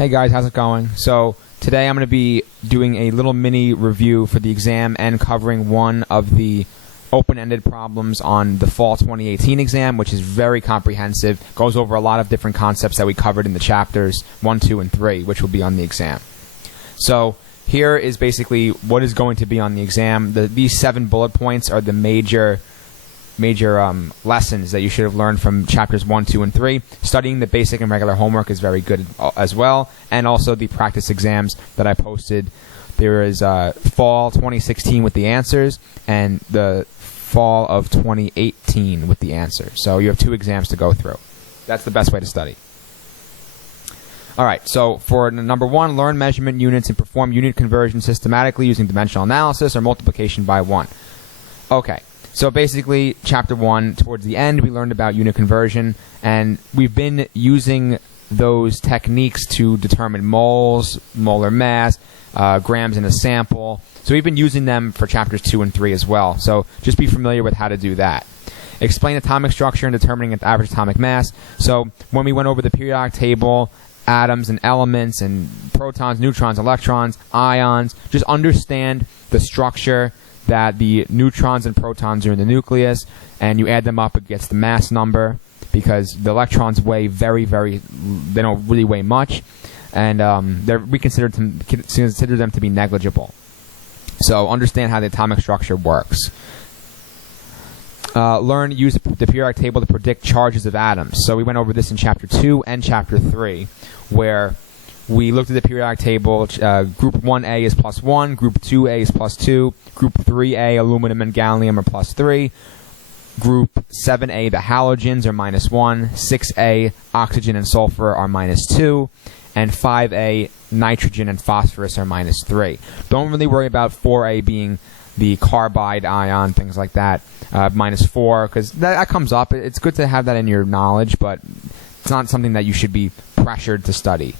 Hey guys, how's it going? So today I'm going to be doing a little mini review for the exam and covering one of the open-ended problems on the fall 2018 exam, which is very comprehensive, goes over a lot of different concepts that we covered in the chapters 1, 2, and 3, which will be on the exam. So here is basically what is going to be on the exam. These 7 bullet points are the major lessons that you should have learned from chapters 1, 2, and 3. Studying the basic and regular homework is very good as well, and also the practice exams that I posted. There is fall 2016 with the answers and the fall of 2018 with the answers. So you have 2 exams to go through. That's the best way to study. All right, so for number 1, learn measurement units and perform unit conversion systematically using dimensional analysis or multiplication by 1. Okay. So basically, chapter 1, towards the end, we learned about unit conversion, and we've been using those techniques to determine moles, molar mass, grams in a sample. So we've been using them for chapters 2 and 3 as well. So just be familiar with how to do that. Explain atomic structure and determining its average atomic mass. So when we went over the periodic table, atoms and elements and protons, neutrons, electrons, ions, just understand the structure that the neutrons and protons are in the nucleus, and you add them up, it gets the mass number, because the electrons weigh they don't really weigh much, and we consider them to be negligible. So understand how the atomic structure works. Learn use the periodic table to predict charges of atoms. So we went over this in chapter 2 and chapter 3, where we looked at the periodic table. Group 1A is +1, Group 2A is +2, Group 3A, aluminum and gallium, are +3, Group 7A, the halogens, are -1, 6A, oxygen and sulfur, are -2, and 5A, nitrogen and phosphorus, are -3. Don't really worry about 4A being the carbide ion, things like that, -4, because that comes up. It's good to have that in your knowledge, but it's not something that you should be pressured to study.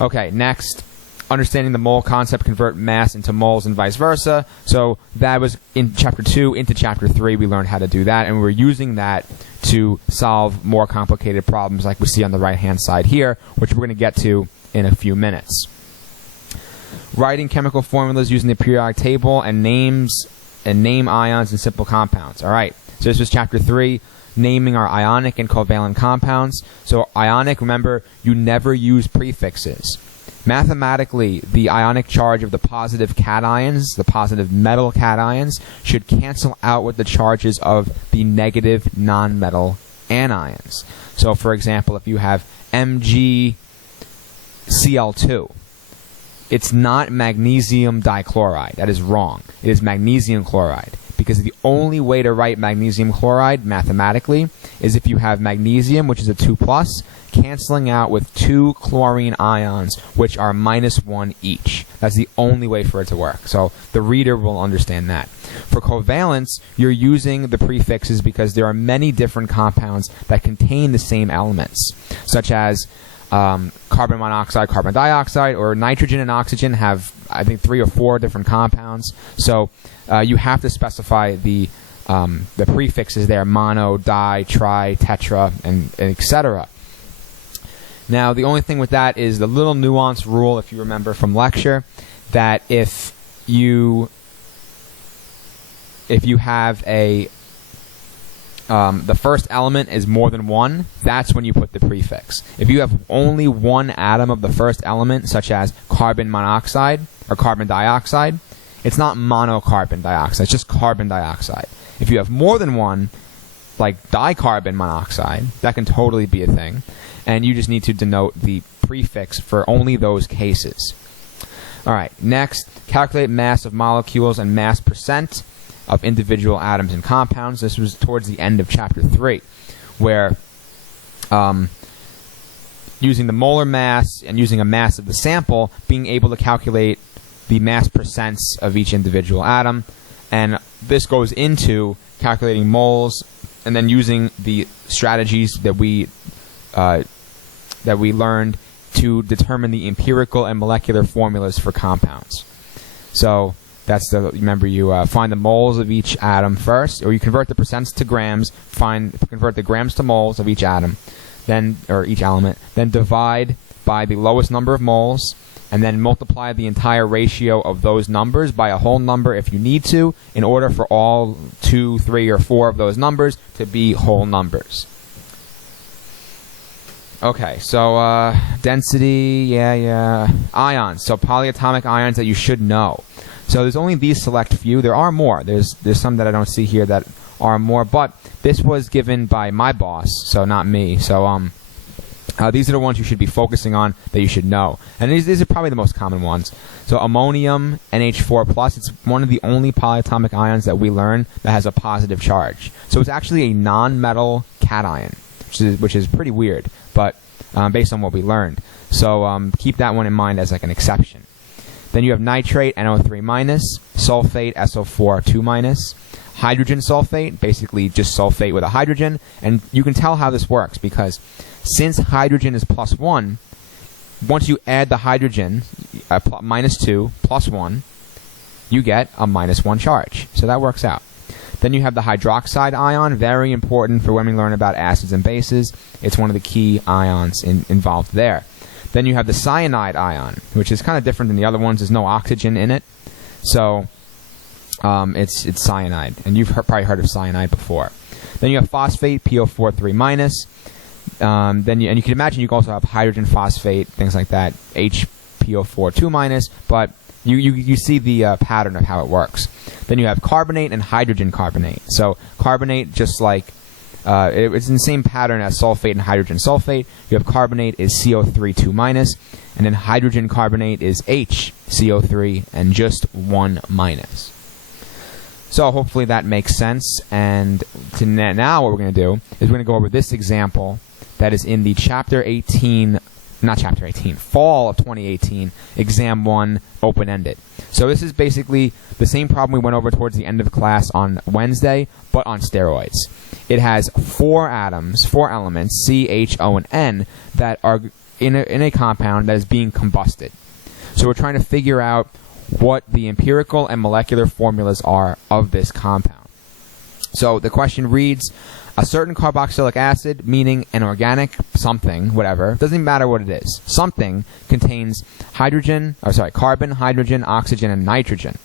Okay, next, understanding the mole concept, convert mass into moles and vice versa. So that was in chapter 2 into chapter 3. We learned how to do that, and we were using that to solve more complicated problems like we see on the right-hand side here, which we're going to get to in a few minutes. Writing chemical formulas using the periodic table and name ions and simple compounds. All right, so this was chapter 3. Naming our ionic and covalent compounds. So ionic, remember, you never use prefixes. Mathematically, the ionic charge of the positive cations, the positive metal cations, should cancel out with the charges of the negative non-metal anions. So, for example, if you have MgCl2, it's not magnesium dichloride. That is wrong. It is magnesium chloride. Because the only way to write magnesium chloride mathematically is if you have magnesium, which is a 2+, canceling out with 2 chlorine ions, which are -1 each. That's the only way for it to work. So the reader will understand that. For covalence, you're using the prefixes because there are many different compounds that contain the same elements, such as carbon monoxide, carbon dioxide, or nitrogen and oxygen have, I think, 3 or 4 different compounds. So you have to specify the prefixes there: mono, di, tri, tetra, and etc. Now, the only thing with that is the little nuance rule, if you remember from lecture, that if you have the first element is more than 1, that's when you put the prefix. If you have only 1 atom of the first element, such as carbon monoxide or carbon dioxide, it's not monocarbon dioxide, it's just carbon dioxide. If you have more than 1, like dicarbon monoxide, that can totally be a thing, and you just need to denote the prefix for only those cases. All right, next, calculate mass of molecules and mass percent of individual atoms and compounds. This was towards the end of chapter 3, where using the molar mass and using a mass of the sample, being able to calculate the mass percents of each individual atom. And this goes into calculating moles and then using the strategies that we learned to determine the empirical and molecular formulas for compounds. So that's remember you find the moles of each atom first, or you convert the percents to grams, convert the grams to moles of each atom, or each element, then divide by the lowest number of moles, and then multiply the entire ratio of those numbers by a whole number if you need to, in order for all 2, 3, or 4 of those numbers to be whole numbers. Okay, so density, ions, so polyatomic ions that you should know. So there's only these select few. There are more. There's some that I don't see here that are more, but this was given by my boss, so not me. So these are the ones you should be focusing on that you should know. And these are probably the most common ones. So ammonium, NH4+, it's one of the only polyatomic ions that we learn that has a positive charge. So it's actually a non-metal cation, which is pretty weird, but based on what we learned. So keep that one in mind as like an exception. Then you have nitrate, NO3-, sulfate, SO4, 2-, hydrogen sulfate, basically just sulfate with a hydrogen. And you can tell how this works because since hydrogen is +1, once you add the hydrogen, -2 plus 1, you get a -1 charge. So that works out. Then you have the hydroxide ion, very important for when we learn about acids and bases. It's one of the key ions involved there. Then you have the cyanide ion, which is kind of different than the other ones. There's no oxygen in it. So it's cyanide, and you've probably heard of cyanide before. Then you have phosphate, PO4 3-. And you can imagine you can also have hydrogen phosphate, things like that, HPO4 2-. But you see the pattern of how it works. Then you have carbonate and hydrogen carbonate. So carbonate, just like it's in the same pattern as sulfate and hydrogen sulfate. You have carbonate is CO3 2-, and then hydrogen carbonate is HCO3 and just 1-. So hopefully that makes sense. And now what we're going to do is we're going to go over this example that is in the fall of 2018, exam 1, open-ended. So this is basically the same problem we went over towards the end of class on Wednesday, but on steroids. It has 4 elements, C, H, O, and N, that are in a compound that is being combusted. So we're trying to figure out what the empirical and molecular formulas are of this compound. So the question reads, a certain carboxylic acid, meaning an organic something, whatever, doesn't matter what it is, something contains carbon, hydrogen, oxygen, and nitrogen.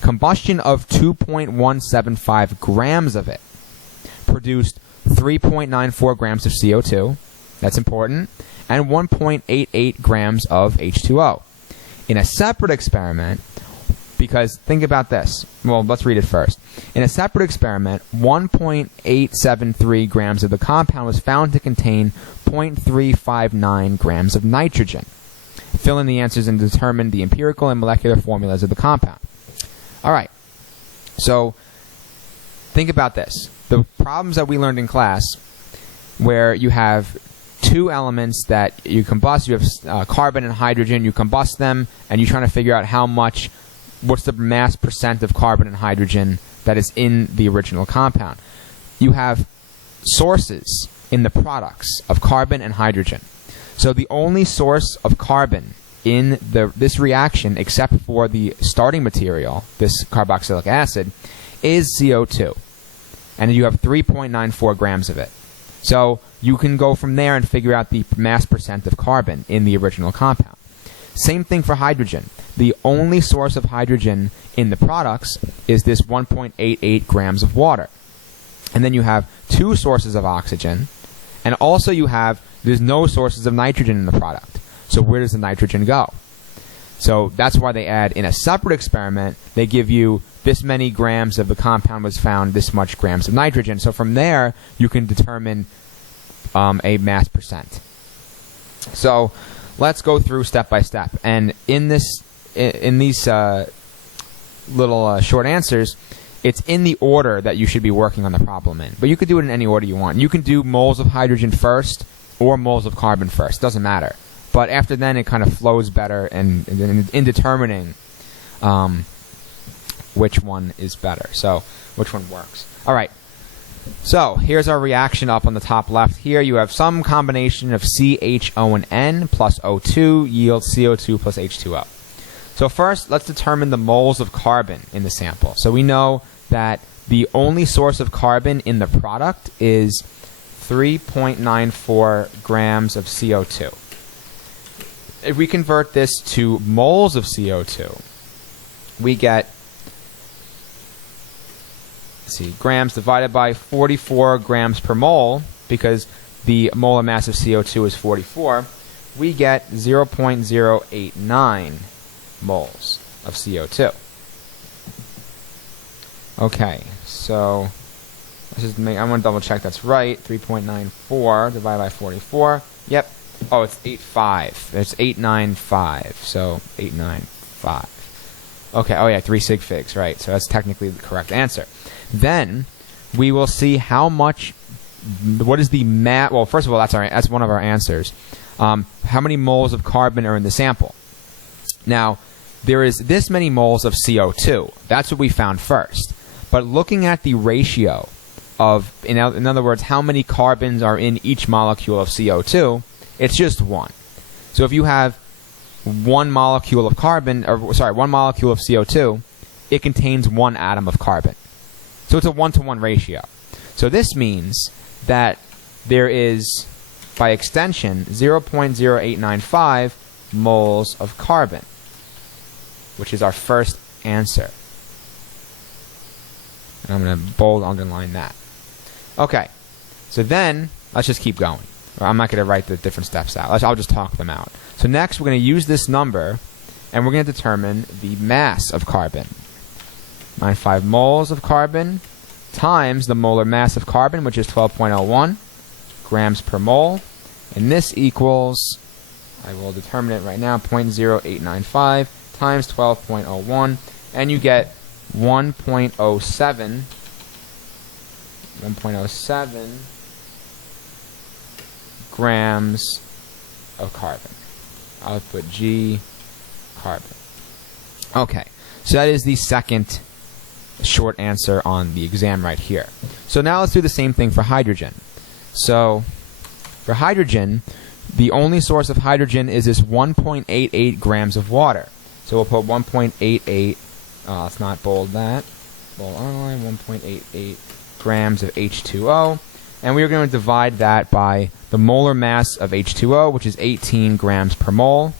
Combustion of 2.175 grams of it produced 3.94 grams of CO2, that's important, and 1.88 grams of H2O. In a separate experiment, because think about this. Well, let's read it first. In a separate experiment, 1.873 grams of the compound was found to contain 0.359 grams of nitrogen. Fill in the answers and determine the empirical and molecular formulas of the compound. All right. So think about this. The problems that we learned in class where you have 2 elements that you combust, you have carbon and hydrogen, you combust them, and you're trying to figure out what's the mass percent of carbon and hydrogen that is in the original compound. You have sources in the products of carbon and hydrogen. So the only source of carbon in this reaction, except for the starting material, this carboxylic acid, is CO2. And you have 3.94 grams of it. So you can go from there and figure out the mass percent of carbon in the original compound. Same thing for hydrogen. The only source of hydrogen in the products is this 1.88 grams of water. And then you have 2 sources of oxygen, and also there's no sources of nitrogen in the product. So where does the nitrogen go? So that's why they add, in a separate experiment, they give you this many grams of the compound was found, this much grams of nitrogen. So from there, you can determine a mass percent. So let's go through step by step. And in these little short answers, it's in the order that you should be working on the problem in. But you could do it in any order you want. You can do moles of hydrogen first or moles of carbon first. Doesn't matter. But after then, it kind of flows better in determining which one is better. So which one works. All right. So here's our reaction up on the top left. Here you have some combination of C, H, O, and N plus O2 yields CO2 plus H2O. So first, let's determine the moles of carbon in the sample. So we know that the only source of carbon in the product is 3.94 grams of CO2. if we convert this to moles of CO2, we get, let's see, grams divided by 44 grams per mole, because the molar mass of CO2 is 44, we get 0.089 moles of CO2. Okay, so let's just make, I want to double check that's right. 3.94 divided by 44. Yep. Oh, it's 8.5. It's 895. So 895. Okay. Oh yeah, 3 sig figs. Right. So that's technically the correct answer. Then we will see how much. What is the mass? Well, first of all, that's one of our answers. How many moles of carbon are in the sample? Now, there is this many moles of CO2. That's what we found first. But looking at the ratio of, in other words, how many carbons are in each molecule of CO2, it's just 1. So if you have 1 molecule of carbon, or sorry, 1 molecule of CO2, it contains 1 atom of carbon. So it's a 1-to-1 ratio. So this means that there is, by extension, 0.0895 moles of carbon, which is our first answer. And I'm going to bold underline that. Okay, so then let's just keep going. I'm not going to write the different steps out. I'll just talk them out. So next, we're going to use this number, and we're going to determine the mass of carbon. 95 moles of carbon times the molar mass of carbon, which is 12.01 grams per mole. And this equals, I will determine it right now, 0.0895 times 12.01. And you get 1.07 grams of carbon. I'll put G carbon. Okay, so that is the second short answer on the exam right here. So now let's do the same thing for hydrogen. So for hydrogen, the only source of hydrogen is this 1.88 grams of water. So we'll put 1.88, let's not bold that, bold underline, 1.88 grams of H2O. And we are going to divide that by the molar mass of H2O, which is 18 grams per mole,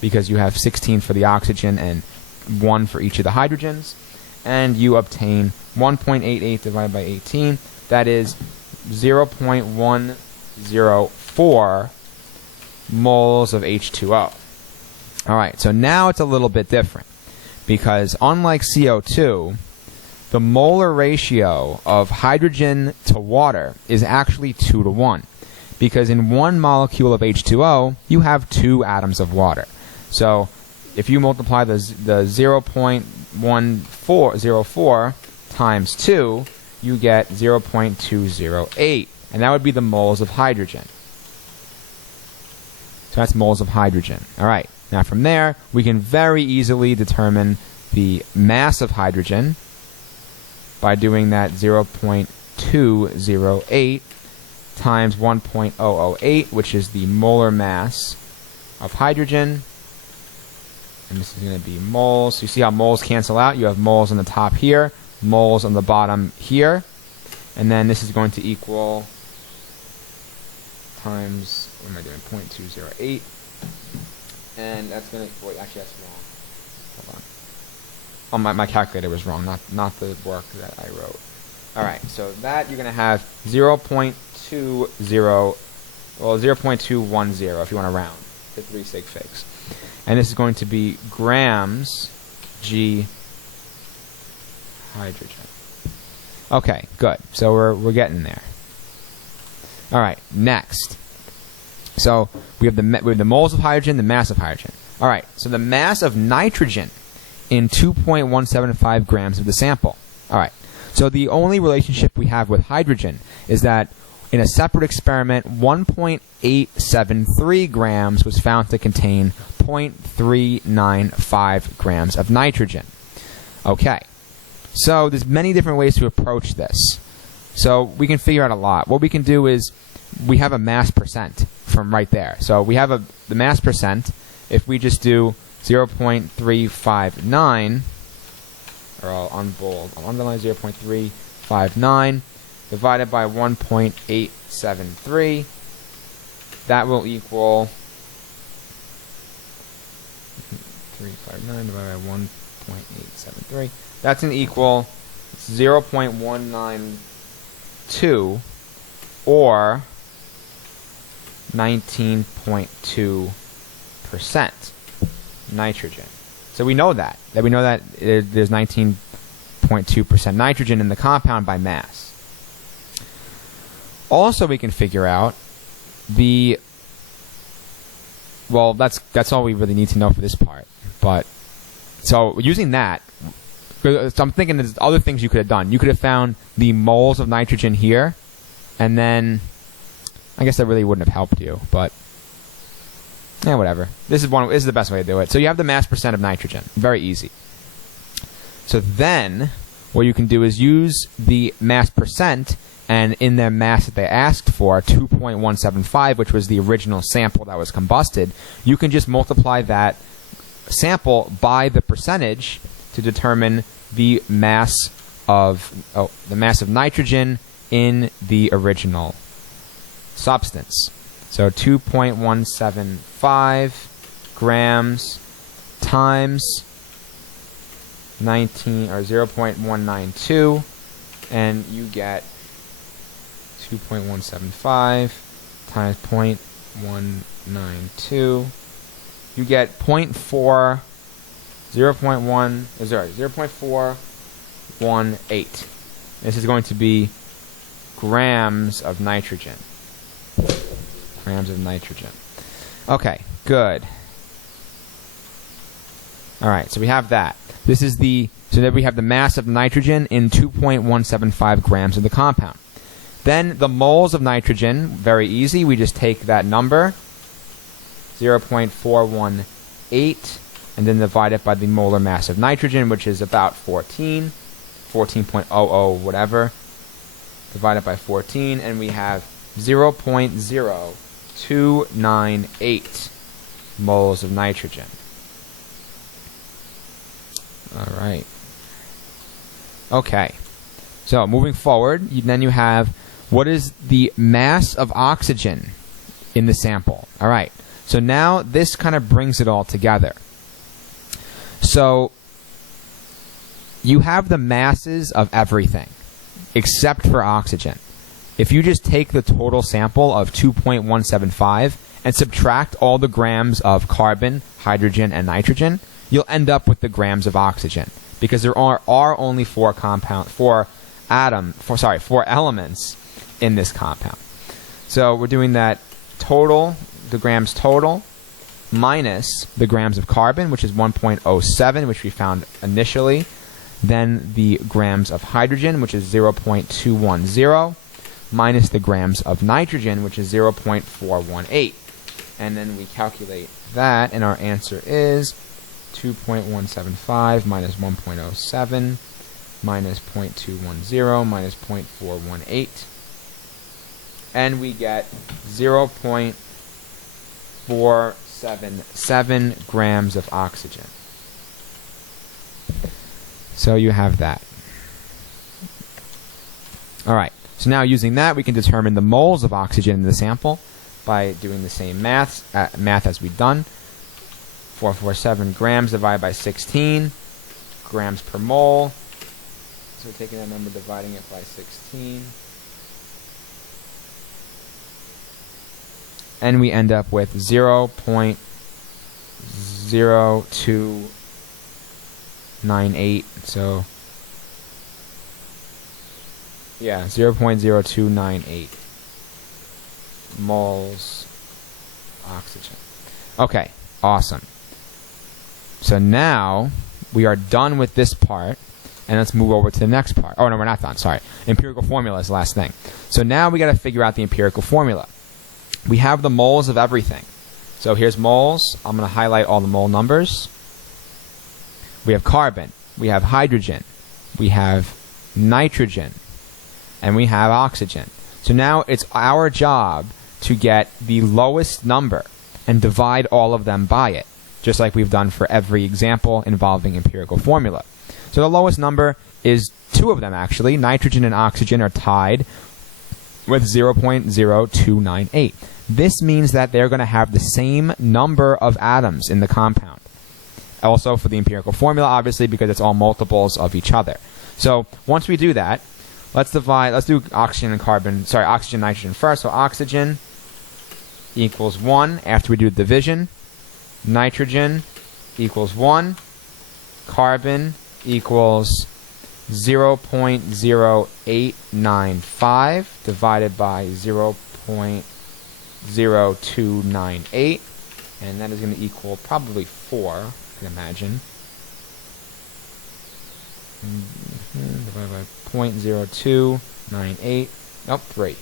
because you have 16 for the oxygen and 1 for each of the hydrogens. And you obtain 1.88 divided by 18. That is 0.104 moles of H2O. All right, so now it's a little bit different, because unlike CO2, the molar ratio of hydrogen to water is actually 2-to-1, because in 1 molecule of H2O, you have 2 atoms of water. So if you multiply the 0.1404 times 2, you get 0.208, and that would be the moles of hydrogen. So that's moles of hydrogen. All right, now from there, we can very easily determine the mass of hydrogen by doing that 0.208 times 1.008, which is the molar mass of hydrogen. And this is going to be moles. So you see how moles cancel out? You have moles on the top here, moles on the bottom here. And then this is going to equal times, what am I doing, 0.208. And that's going to, wait, actually that's wrong. Hold on. Oh, my calculator was wrong, not the work that I wrote. All right, so that you're going to have 0.20, well, 0.210 if you want to round to 3 sig figs. And this is going to be grams G hydrogen. Okay, good. So we're getting there. All right, next. So we have the moles of hydrogen, the mass of hydrogen. All right, so the mass of nitrogen in 2.175 grams of the sample. All right, so the only relationship we have with hydrogen is that in a separate experiment, 1.873 grams was found to contain 0.395 grams of nitrogen. Okay, so there's many different ways to approach this. So we can figure out a lot. What we can do is we have a mass percent from right there. So we have the mass percent. If we just do 0.359, or I'll underline 0.359 divided by 1.873, that will equal 359 divided by 1.873. That's an equal 0.192 or 19.2% nitrogen. So we know that there's 19.2% nitrogen in the compound by mass. Also, we can figure out well, that's all we really need to know for this part. But so using that, so I'm thinking there's other things you could have done. You could have found the moles of nitrogen here, and then I guess that really wouldn't have helped you, but yeah, whatever. This is the best way to do it. So you have the mass percent of nitrogen. Very easy. So then what you can do is use the mass percent, and in their mass that they asked for, 2.175, which was the original sample that was combusted, you can just multiply that sample by the percentage to determine the mass of nitrogen in the original substance. So 2.175 grams times 0.192, and you get 2.175 times 0.192. You get 0.418. This is going to be grams of nitrogen. Grams of nitrogen. Okay, good. All right, so we have that. So then we have the mass of nitrogen in 2.175 grams of the compound. Then the moles of nitrogen, very easy. We just take that number, 0.418, and then divide it by the molar mass of nitrogen, which is about 14.00 whatever. Divide it by 14, and we have 0.0298 moles of nitrogen. All right. Okay. So moving forward, then you have what is the mass of oxygen in the sample. All right. So now this kind of brings it all together. So you have the masses of everything except for oxygen. If you just take the total sample of 2.175 and subtract all the grams of carbon, hydrogen, and nitrogen, you'll end up with the grams of oxygen, because there are only four elements in this compound. So we're doing that total, the grams total, minus the grams of carbon, which is 1.07, which we found initially, then the grams of hydrogen, which is 0.210, minus the grams of nitrogen, which is 0.418. And then we calculate that, and our answer is 2.175 minus 1.07 minus 0.210 minus 0.418. And we get 0.477 grams of oxygen. So you have that. All right. So now using that, we can determine the moles of oxygen in the sample by doing the same math as we've done. 447 grams divided by 16 grams per mole. So we're taking that number, dividing it by 16. And we end up with 0.0298. So yeah, 0.0298 moles oxygen. Okay, awesome. So now we are done with this part, and let's move over to the next part. Oh, no, we're not done. Sorry. Empirical formula is the last thing. So now we got to figure out the empirical formula. We have the moles of everything. So here's moles. I'm going to highlight all the mole numbers. We have carbon. We have hydrogen. We have nitrogen. And we have oxygen. So now it's our job to get the lowest number and divide all of them by it, just like we've done for every example involving empirical formula. So the lowest number is two of them, actually. Nitrogen and oxygen are tied with 0.0298. This means that they're going to have the same number of atoms in the compound. Also for the empirical formula, obviously, because it's all multiples of each other. So once we do that, let's do oxygen and carbon, oxygen, nitrogen first. So oxygen equals 1 after we do the division. Nitrogen equals 1. Carbon equals 0.0895 divided by 0.0298. And that is going to equal probably 4, I can imagine. Divided by 0.0298. Nope, 3.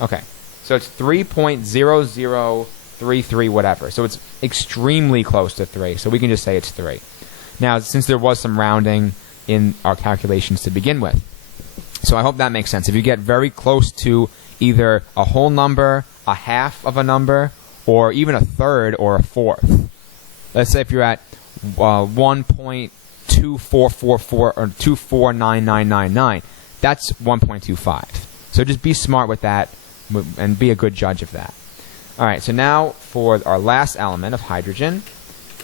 Okay. So it's 3.0033 whatever. So it's extremely close to 3. So we can just say it's 3. Now, since there was some rounding in our calculations to begin with. So I hope that makes sense. If you get very close to either a whole number, a half of a number, or even a third or a fourth. Let's say if you're at 1.2444 or 249999, that's 1.25. So just be smart with that and be a good judge of that. All right, so now for our last element of hydrogen,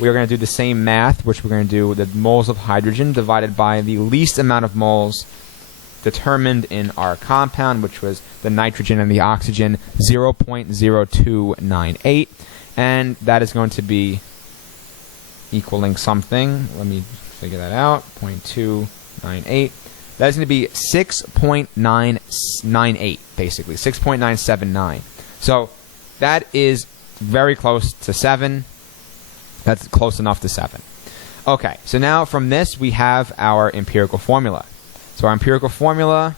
we are going to do the same math, which we're going to do the moles of hydrogen divided by the least amount of moles determined in our compound, which was the nitrogen and the oxygen, 0.0298. And that is going to be equaling something. Let me figure that out. 0.298. That is going to be 6.998, basically. 6.979. So that is very close to 7. That's close enough to 7. Okay, so now from this we have our empirical formula. So our empirical formula,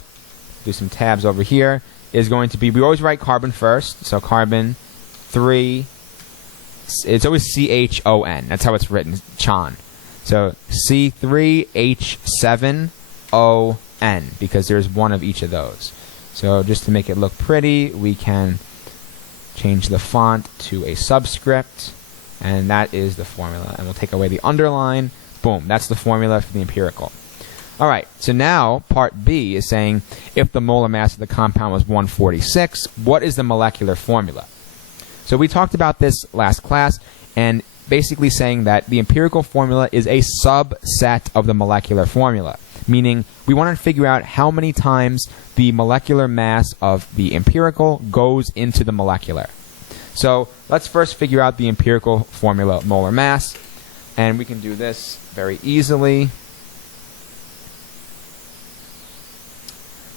do some tabs over here, is going to be, we always write carbon first. So carbon 3, it's always CHON. That's how it's written, CHON. So C3H7ON, because there's one of each of those. So just to make it look pretty, we can change the font to a subscript, and that is the formula. And we'll take away the underline. Boom, that's the formula for the empirical. All right, so now part B is saying if the molar mass of the compound was 146, what is the molecular formula? So we talked about this last class, and basically saying that the empirical formula is a subset of the molecular formula, meaning we want to figure out how many times the molecular mass of the empirical goes into the molecular. So let's first figure out the empirical formula molar mass, and we can do this very easily.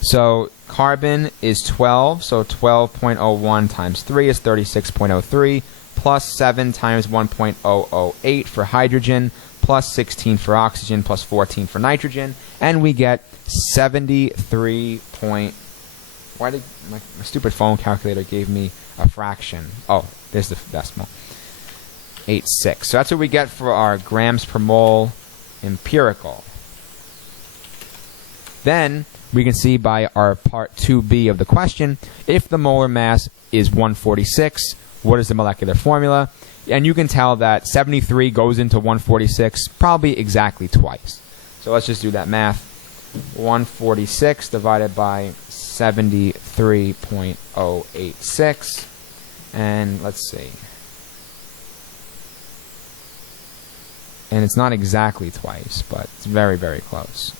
So carbon is 12, so 12.01 times 3 is 36.03, plus 7 times 1.008 for hydrogen, plus 16 for oxygen, plus 14 for nitrogen, and we get 73. Why did my stupid phone calculator gave me a fraction? Oh, there's the decimal. 86. So that's what we get for our grams per mole empirical. Then we can see by our part 2b of the question, if the molar mass is 146, what is the molecular formula? And you can tell that 73 goes into 146 probably exactly twice. So let's just do that math. 146 divided by 73.086. And let's see. And it's not exactly twice, but it's very, very close,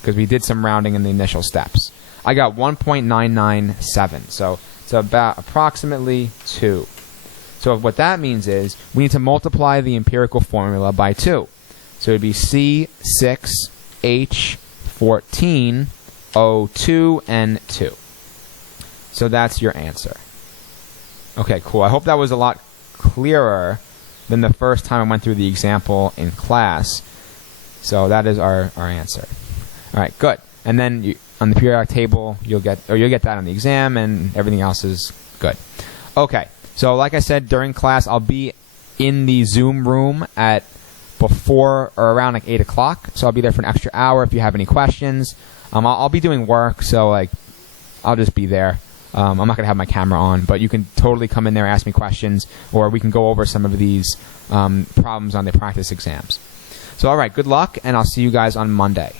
because we did some rounding in the initial steps. I got 1.997, so it's about approximately 2. So what that means is we need to multiply the empirical formula by 2. So it would be C6H14O2N2. So that's your answer. Okay, cool. I hope that was a lot clearer than the first time I went through the example in class. So that is our answer. All right, good. And then on the periodic table, you'll get that on the exam, and everything else is good. Okay. So like I said, during class, I'll be in the Zoom room at before or around like 8 o'clock. So I'll be there for an extra hour if you have any questions. I'll be doing work, so like I'll just be there. I'm not going to have my camera on, but you can totally come in there, ask me questions, or we can go over some of these problems on the practice exams. So all right, good luck, and I'll see you guys on Monday.